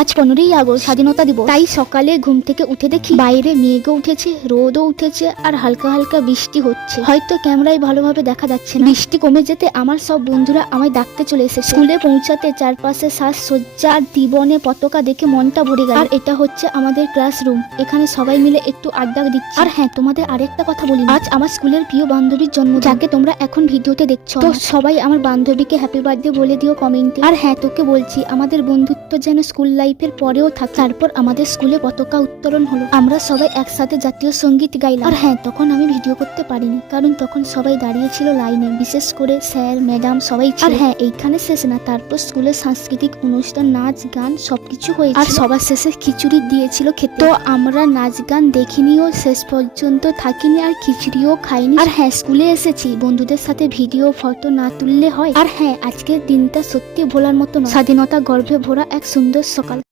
আজ 15ই আগস্ট স্বাধীনতা দিবস। তাই সকালে ঘুম থেকে উঠে দেখি বাইরে মেঘও উঠেছে, রোদও উঠেছে, আর হালকা হালকা বৃষ্টি হচ্ছে। হয়তো ক্যামেরায় ভালোভাবে দেখা যাচ্ছে না। বৃষ্টি কমে যেতে আমার সব বন্ধুরা আমায় ডাকতে চলে এসেছে। স্কুলে পৌঁছাতে চারপাশে সাজসজ্জা আর ত্রিবর্ণে পতাকা দেখে মনটা ভরে গেল। আর এটা হচ্ছে আমাদের ক্লাসরুম, এখানে সবাই মিলে একটু আড্ডা দিচ্ছি। আর হ্যাঁ, তোমাদের আরেকটা কথা বলি, আজ আমার স্কুলের প্রিয় বান্ধবীর জন্ম, যাকে তোমরা এখন ভিডিওতে দেখছো। তো সবাই আমার বান্ধবীকে হ্যাপি বার্থডে বলে দিও কমেন্টে। আর হ্যাঁ, তোকে বলছি, আমাদের বন্ধুত্ব যেন স্কুল লাইফের পরেও থাকে। তারপর আমাদের স্কুলে পতাকা উত্তোলন হলো, আমরা সবাই একসাথে জাতীয় সঙ্গীত গাইলাম। আর হ্যাঁ, তখন আমি ভিডিও করতে পারিনি, কারণ তখন সবাই দাঁড়িয়ে ছিল লাইনে, বিশেষ করে স্যার ম্যাডাম সবাই ছিল। আর হ্যাঁ, এইখানে শেষ না, তারপর স্কুলের সাংস্কৃতিক অনুষ্ঠান, নাচ গান সবকিছু হয়েছে। আর সবার শেষে খিচুড়ি দিয়েছিল খেতে। তো আমরা নাচ গান দেখিনিও, শেষ পর্যন্ত থাকিনি, আর খিচুড়িও খাইনি। আর হ্যাঁ, স্কুলে এসেছি, বন্ধুদের সাথে ভিডিও ফটো না তুললে হয়। আর হ্যাঁ, আজকের দিনটা সত্যি ভোলার মতো নয়। স্বাধীনতা গর্ভে ভরা এক সুন্দর সকাল।